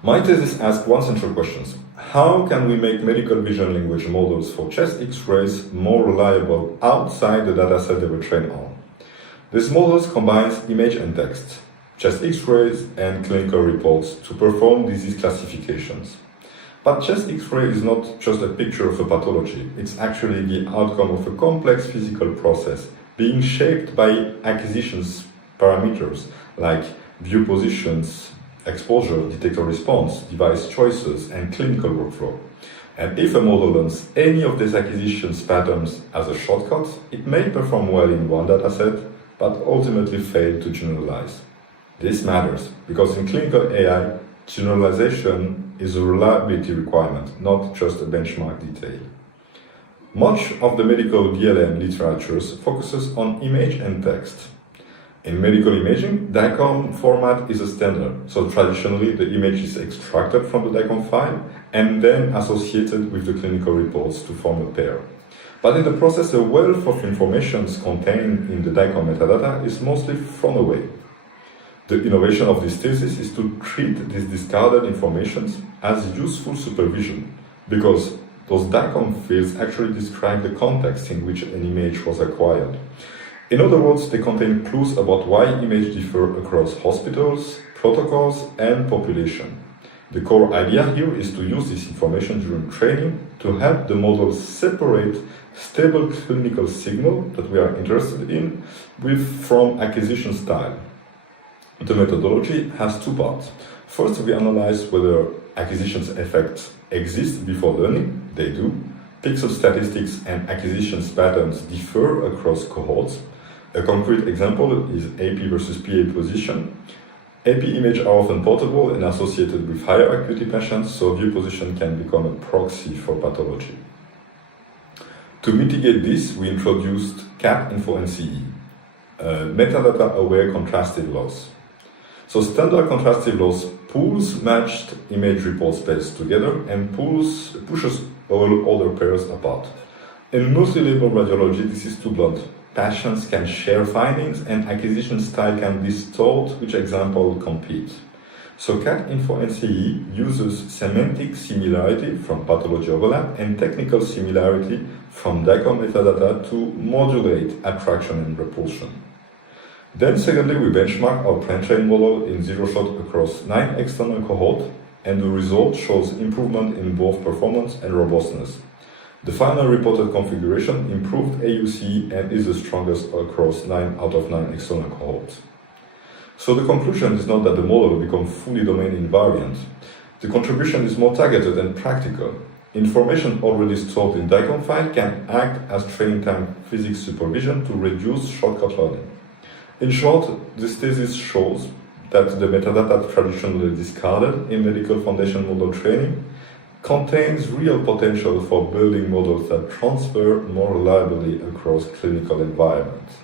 My thesis asked one central question: how can we make medical vision language models for chest X-rays more reliable outside the dataset they were trained on? These models combine image and text, chest X-rays and clinical reports to perform disease classifications. But chest X-ray is not just a picture of a pathology, it's actually the outcome of a complex physical process being shaped by acquisitions parameters like view positions, exposure, detector response, device choices, and clinical workflow. And if a model learns any of these acquisitions patterns as a shortcut, it may perform well in one dataset, but ultimately fail to generalize. This matters because in clinical AI, generalization is a reliability requirement, not just a benchmark detail. Much of the medical VLM literature focuses on image and text. In medical imaging, DICOM format is a standard, so traditionally the image is extracted from the DICOM file and then associated with the clinical reports to form a pair. But in the process, a wealth of information contained in the DICOM metadata is mostly thrown away. The innovation of this thesis is to treat these discarded information as useful supervision, because those DICOM fields actually describe the context in which an image was acquired. In other words, they contain clues about why images differ across hospitals, protocols, and population. The core idea here is to use this information during training to help the model separate stable clinical signal that we are interested in from acquisition style. The methodology has two parts. First, we analyze whether acquisitions effects exist before learning. They do. Pixel statistics and acquisitions patterns differ across cohorts. A concrete example is AP versus PA position. AP images are often portable and associated with higher acuity patients, so view position can become a proxy for pathology. To mitigate this, we introduced CAT-INFO-NCE, metadata-aware contrastive loss. So standard contrastive loss pulls matched image report pairs together and pushes all other pairs apart. In multi-label radiology, this is too blunt. Patients can share findings and acquisition style can distort which example compete. So CAT-INFO-NCE uses semantic similarity from pathology overlap and technical similarity from DICOM metadata to modulate attraction and repulsion. Then secondly, we benchmark our pre-trained model in zero-shot across 9 external cohorts, and the result shows improvement in both performance and robustness. The final reported configuration improved AUC and is the strongest across 9 out of 9 external cohorts. So the conclusion is not that the model will become fully domain invariant. The contribution is more targeted and practical. Information already stored in DICOM file can act as training time physics supervision to reduce shortcut learning. In short, this thesis shows that the metadata traditionally discarded in medical foundation model training contains real potential for building models that transfer more reliably across clinical environments.